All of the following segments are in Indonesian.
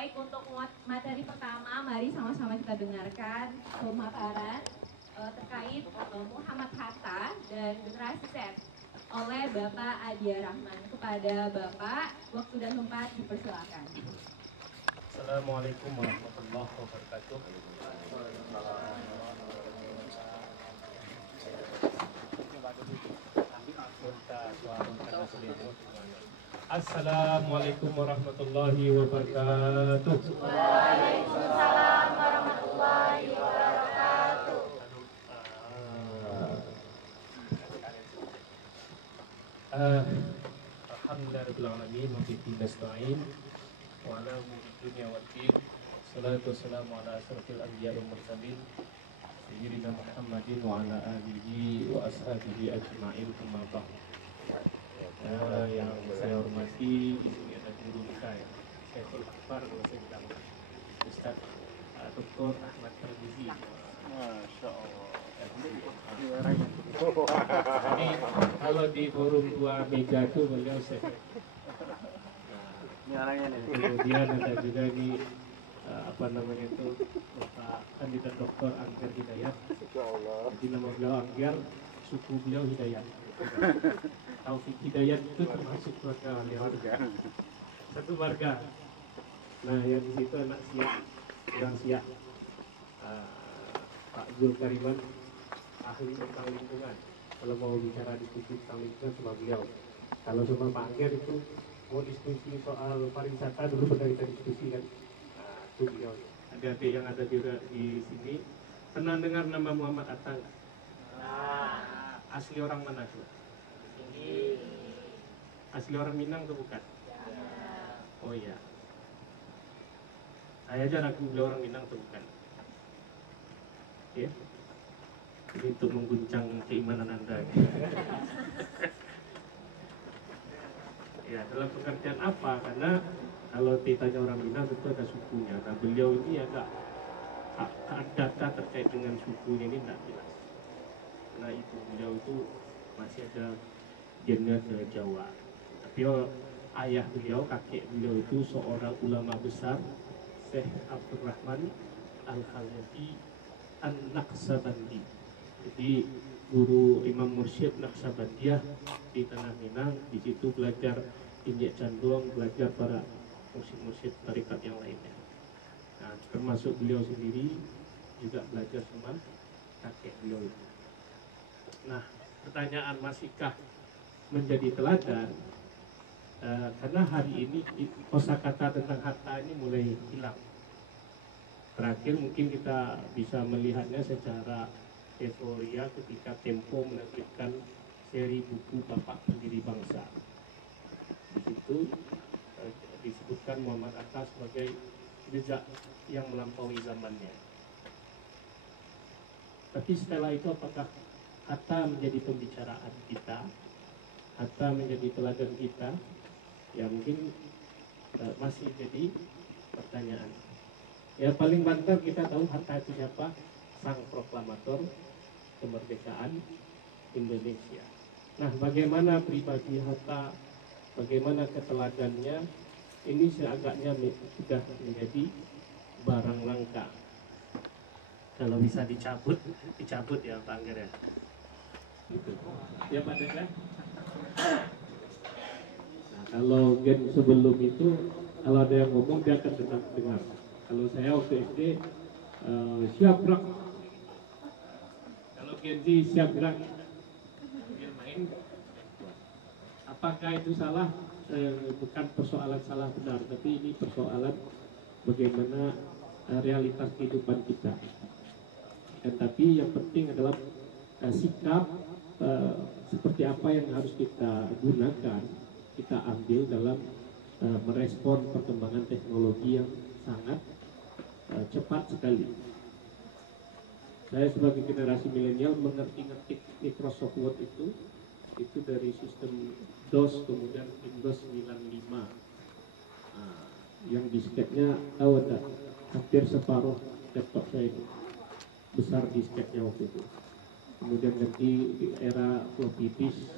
Baik, untuk materi pertama, mari sama-sama kita dengarkan pemaparan terkait Muhammad Hatta dan generasi Z oleh Bapak Adia Rahman. Kepada Bapak, waktu dan tempat dipersilakan. Assalamualaikum warahmatullahi wabarakatuh. Assalamualaikum warahmatullahi wabarakatuh. Waalaikumsalam warahmatullahi wabarakatuh. Alhamdulillahirabbil alamin wa bihi nasta'in wa ala umuri dunya waddin. Salatu wassalamu ala asyrafil anbiya'i wal mursalin sayyidina Muhammadin wa ala alihi wa ashabihi ajma'in. Amma ba'd. Yang saya hormati, di sini ada guru saya, Syekhul Akbar, Ustaz Dr. Ahmad Tarmizi. Masya Allah. Ini kalau di forum 2 Mega itu beliau Syekh. Ini orangnya nih. Kemudian ada juga di apa namanya itu Bapak Kandidat Doktor Angger Hidayat. Jadi nama beliau Angger, suku beliau Hidayat. Taufik Hidayat itu termasuk keluarga satu warga. Nah yang di situ anak Siak, orang Siak, Pak Zulkariman, ahli tentang lingkungan. Kalau mau bicara diskusi tentang lingkungan sama beliau. Kalau sama Pak Angger itu mau diskusi soal pariwisata dulu pernah kita diskusi kan. Nah, itu beliau. Adik-adik yang ada di sini pernah dengar nama Muhammad Hatta? Asli orang mana tuh? Asli orang Minang tuh bukan? Oh iya. Saya aja ragu beliau orang Minang tuh bukan. Ya. Ini untuk mengguncang keimanan Anda. Ya, dalam pengertian apa? Karena kalau ditanya orang Minang tentu ada sukunya. Nah, beliau ini agak data terkait dengan sukunya ini tidak jelas. Karena ibu beliau itu masih ada gennya ke Jawa. Tapi ayah beliau, kakek beliau itu seorang ulama besar, Syekh Abdurrahman Al-Khalafi An-Naqsabandi. Jadi guru Imam Mursyid Naqsabandiyah di Tanah Minang, di situ belajar Injek Canduang, belajar para mursyid-mursyid tarikat yang lainnya. Nah, termasuk beliau sendiri juga belajar sama kakek beliau itu. Nah, pertanyaan masihkah menjadi teladan? Karena hari ini kosakata tentang Hatta ini mulai hilang. Terakhir mungkin kita bisa melihatnya secara euforia ketika Tempo menerbitkan seri buku Bapak Pendiri Bangsa. Di situ disebutkan Muhammad Hatta sebagai jejak yang melampaui zamannya. Tapi setelah itu apakah Hatta menjadi pembicaraan kita? Hatta menjadi teladan kita? Ya mungkin masih jadi pertanyaan. Ya paling banter kita tahu Hatta itu siapa? Sang proklamator kemerdekaan Indonesia. Nah, bagaimana pribadi Hatta, bagaimana keteladannya, ini seagaknya sudah menjadi barang langka. Kalau bisa dicabut ya Pak Angger ya. Gitu. Ya Pak Deka. Nah, kalau gen sebelum itu, kalau ada yang ngomong dia akan dengar. Kalau saya waktu SD siap gerak. Kalau Gen Z siap gerak. Dia main. Apakah itu salah? Bukan persoalan salah benar, tapi ini persoalan bagaimana realitas kehidupan kita. Dan tapi yang penting adalah sikap seperti apa yang harus kita gunakan, kita ambil dalam merespon perkembangan teknologi yang sangat cepat sekali. Saya sebagai generasi milenial mengerti Microsoft Word itu dari sistem DOS kemudian Windows 95. Yang disketnya tahu ada hampir separuh laptop saya itu besar disketnya waktu itu. Kemudian ganti di era floppy disk.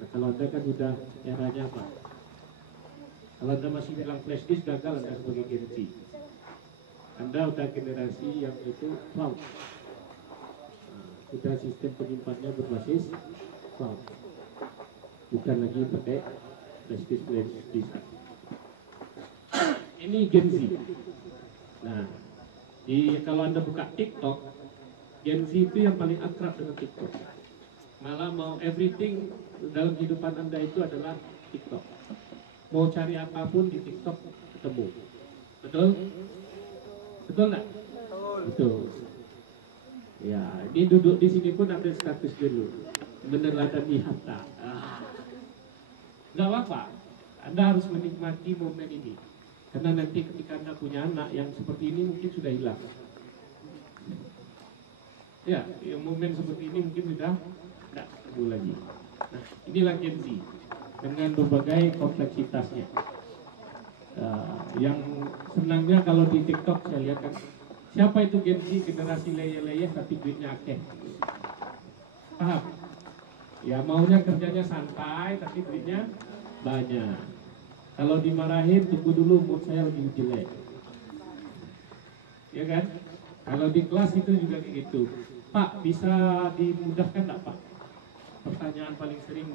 Nah, kalau Anda kan sudah eranya apa? Kalau Anda masih bilang flash disk, gagal Anda sebagai Gen Z. Anda udah generasi yang itu cloud. Sudah sistem penyimpanannya berbasis cloud. Bukan lagi pakai flash disk. Ini Gen Z. Nah, kalau Anda buka TikTok, Gen Z itu yang paling akrab dengan TikTok. Malah mau everything dalam kehidupan Anda itu adalah TikTok. Mau cari apapun di TikTok ketemu. Betul? Betul nggak? Betul. Ya, ini duduk di sini pun ambil status dulu. Meneladani Hatta. Nggak apa-apa. Anda harus menikmati momen ini. Karena nanti ketika Anda punya anak yang seperti ini mungkin sudah hilang. Ya, momen seperti ini mungkin sudah tidak ketemu lagi. Nah, inilah Gen Z dengan berbagai kompleksitasnya. Yang senangnya kalau di TikTok saya lihat kan, siapa itu Gen Z, generasi leyeh-leyeh tapi duitnya akeh. Paham? Ya maunya kerjanya santai tapi duitnya banyak. Kalau dimarahin tunggu dulu, mood saya lagi jelek. Ya kan? Kalau di kelas itu juga kayak gitu. Pak, bisa dimudahkan nggak Pak? Pertanyaan paling sering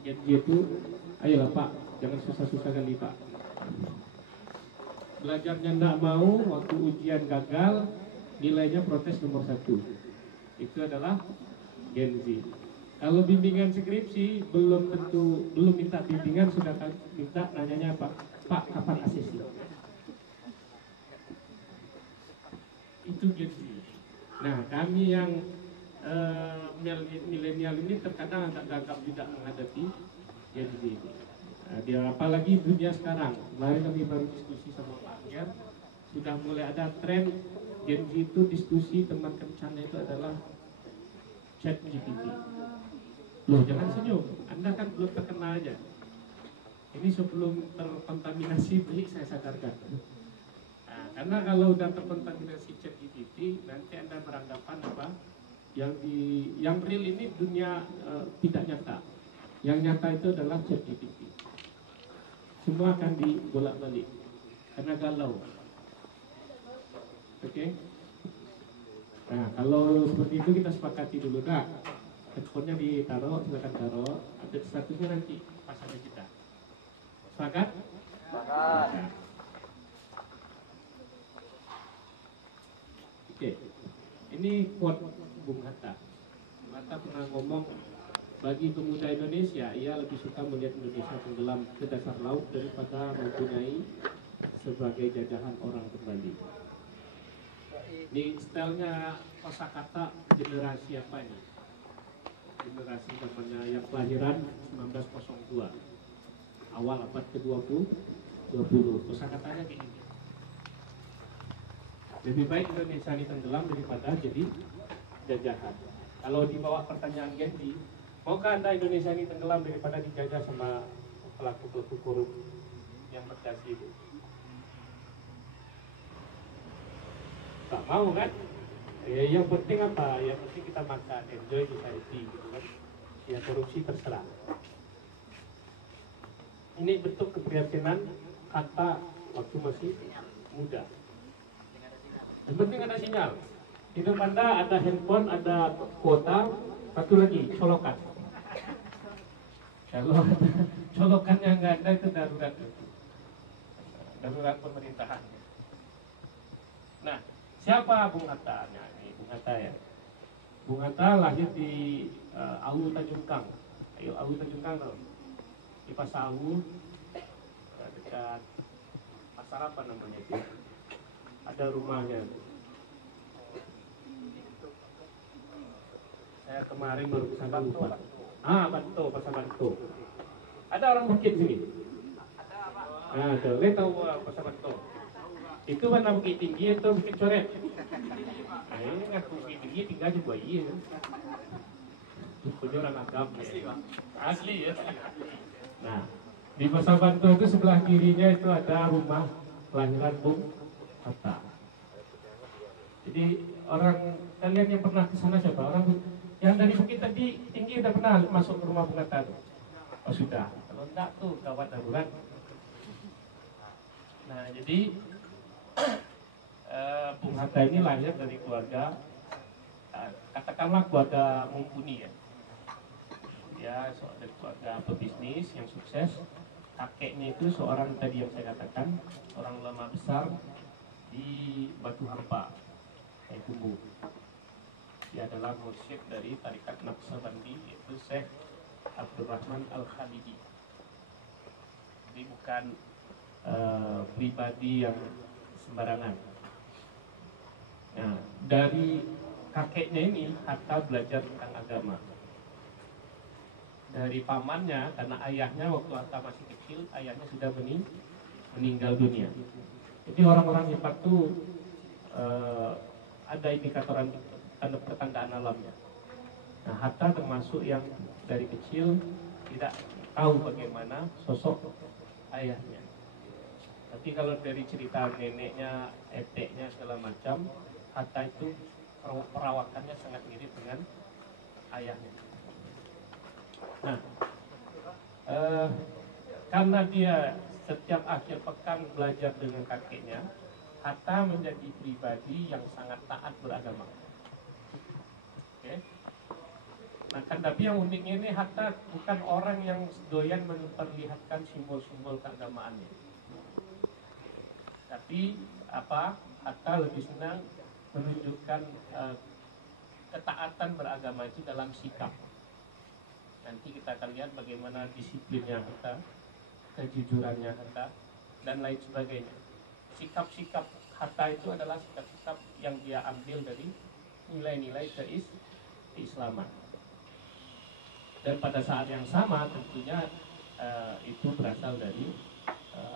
Gen Z itu, ayolah Pak, jangan susah-susah kali Pak. Belajarnya nggak mau, waktu ujian gagal, nilainya protes nomor 1. Itu adalah Gen Z. Kalau bimbingan skripsi belum minta bimbingan, sudah minta nanyanya apa? Pak, kapan ACC? Itu Gen Z. Nah, kami yang milenial ini terkadang agak gagap juga menghadapi Gen Z ini. Dia apalagi dunia sekarang. Kemarin kami baru diskusi sama Pak Anger, sudah mulai ada tren Gen Z itu diskusi teman kencannya itu adalah ChatGPT. Loh, jangan senyum, Anda kan belum terkenal aja. Ini sebelum terkontaminasi baik saya sadarkan. Nah, karena kalau udah terkontaminasi ChatGPT, nanti Anda beranggapan apa? Yang real ini dunia tidak nyata. Yang nyata itu adalah ChatGPT. Semua akan dibolak-balik karena galau. Oke? Nah, kalau seperti itu kita sepakati dulu, Kak. Handphonenya ditaruh, silakan taruh. Update statusnya nanti pasangan kita. Sepakat? Sepakat. Oke. Ini quote Bung Hatta. Bung Hatta pernah ngomong, bagi pemuda Indonesia, ia lebih suka melihat Indonesia tenggelam ke dasar laut daripada mempunyai sebagai jajahan orang kembali. Ini stylenya kosakata generasi apa ini? Generasi namanya yang kelahiran 1902, awal abad ke-20. Kosakatanya kayak gini. Lebih baik Indonesia ini tenggelam daripada jadi jajahan. Kalau dibawa pertanyaan Gen Z, maukah Anda Indonesia ini tenggelam daripada dijajah sama pelaku-pelaku korup yang berdasi itu? Tak mau kan? Yang penting apa? Yang penting kita makan, enjoy society gitu kan. Ya korupsi terserah. Ini bentuk keprihatinan kata waktu masih muda. Yang penting ada sinyal. Hidup Anda ada handphone, ada kuota, satu lagi colokan. Kalau colokannya nggak ada itu darurat pemerintahan. Nah, siapa Bung Hatta? Nah, ini Bung Hatta ya. Bung Hatta lahir di Awu Tanjung Kang. Ayo Awu Tanjung Kang loh. Di Pasar Awu, dekat pasar apa namanya itu? Ada rumahnya. Saya kemarin baru kesana lupa. Bantu, Pasar Bantu. Ada orang Bukit sini? Nah, tuh, lihat tahu Pasar Bantu. Itu mana Bukit Tinggi atau Bukit Coret? Nah, ini ngaku Bukit Tinggi tinggal di Buaya. Punya orang agam ya. Asli ya. Nah, di Pasar Bantu itu sebelah kirinya itu ada rumah kelahiran Bung Hatta. Jadi orang kalian yang pernah ke sana siapa? Orang yang dari Bukit tadi Tinggi udah pernah masuk ke rumah Bung Hatta tuh? Oh sudah. Kalau enggak tuh gawat darurat. Nah, jadi Bung Hatta ini lahir dari keluarga, katakanlah keluarga mumpuni ya. Dia dari keluarga pebisnis yang sukses. Kakeknya itu seorang tadi yang saya katakan, seorang ulama besar di Batu Hampa, Kumbu. Dia adalah mursyid dari tarikat Naqsabandi, yaitu Syekh Abdurrahman Al-Khalidi. Jadi bukan pribadi yang sembarangan. Nah, dari kakeknya ini Hatta belajar tentang agama. Dari pamannya, karena ayahnya waktu Hatta masih kecil, ayahnya sudah meninggal dunia. Jadi orang-orang hebat itu ada indikator tanda pertandaan alamnya. Nah, Hatta termasuk yang dari kecil tidak tahu bagaimana sosok ayahnya. Tapi kalau dari cerita neneknya, eteknya segala macam, Hatta itu perawakannya sangat mirip dengan ayahnya. Nah, karena dia setiap akhir pekan belajar dengan kakeknya, Hatta menjadi pribadi yang sangat taat beragama. Oke. Nah, kan tapi yang uniknya ini Hatta bukan orang yang doyan memperlihatkan simbol-simbol keagamaannya. Tapi Hatta lebih senang menunjukkan ketaatan beragama itu dalam sikap. Nanti kita akan lihat bagaimana disiplinnya Hatta, kejujurannya Hatta, dan lain sebagainya. Sikap-sikap Hatta itu adalah sikap-sikap yang dia ambil dari nilai-nilai keislaman. Dan pada saat yang sama tentunya itu berasal dari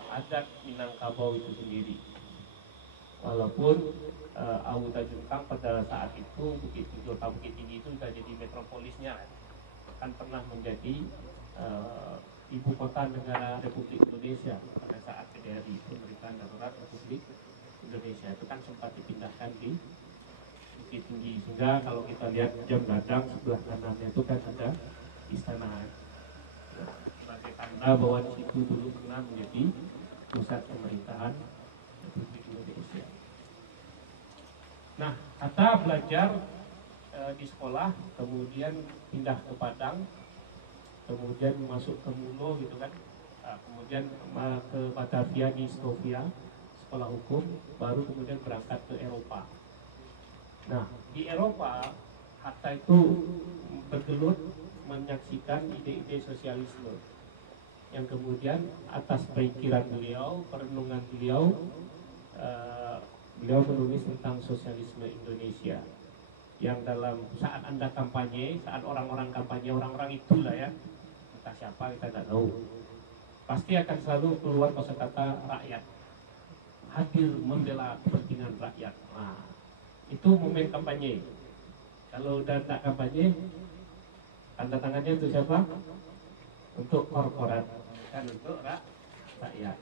adat Minangkabau itu sendiri. Walaupun Awu Tajungkang pada saat itu Bukit Tinggi itu sudah jadi metropolisnya, kan pernah menjadi ibu kota negara Republik Indonesia pada saat PDRI, Pemerintahan Darurat Republik Indonesia, itu kan sempat dipindahkan di Bukit Tinggi, sehingga kalau kita lihat jam gadang sebelah kanannya itu kan ada istana, sebagai tanda bahwa di situ dulu pernah menjadi pusat pemerintahan Republik Indonesia. Nah, Hatta belajar di sekolah, kemudian pindah ke Padang, kemudian masuk ke Mulo gitu kan, kemudian ke Batavia di Stovia, sekolah hukum, baru kemudian berangkat ke Eropa. Nah, di Eropa Hatta itu bergelut menyaksikan ide-ide sosialisme yang kemudian atas pikiran beliau, perenungan beliau, beliau menulis tentang sosialisme Indonesia. Yang dalam saat Anda kampanye, saat orang-orang kampanye, orang-orang itulah ya, entah siapa kita tidak tahu, pasti akan selalu keluar kosakata rakyat, hadir membela kepentingan rakyat. Nah, itu momen kampanye. Kalau udah tak kampanye, tanda tangannya untuk siapa? Untuk korporat, kan untuk rakyat.